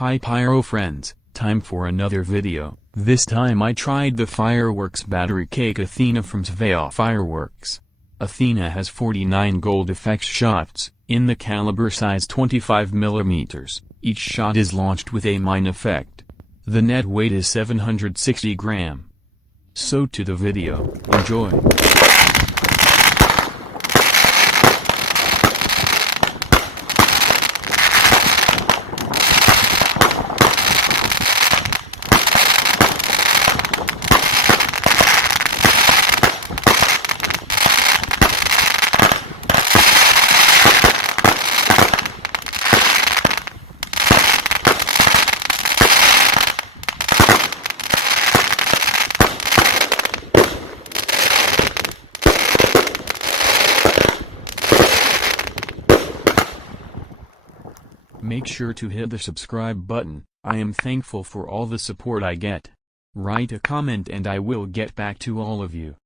Hi pyro friends, time for another video. This time I tried the fireworks battery cake Athena from SVEA Fireworks. Athena has 49 gold effect shots, in the caliber size 25mm. Each shot is launched with a mine effect. The net weight is 760 gram. So to the video, enjoy. Make sure to hit the subscribe button. I am thankful for all the support I get. Write a comment and I will get back to all of you.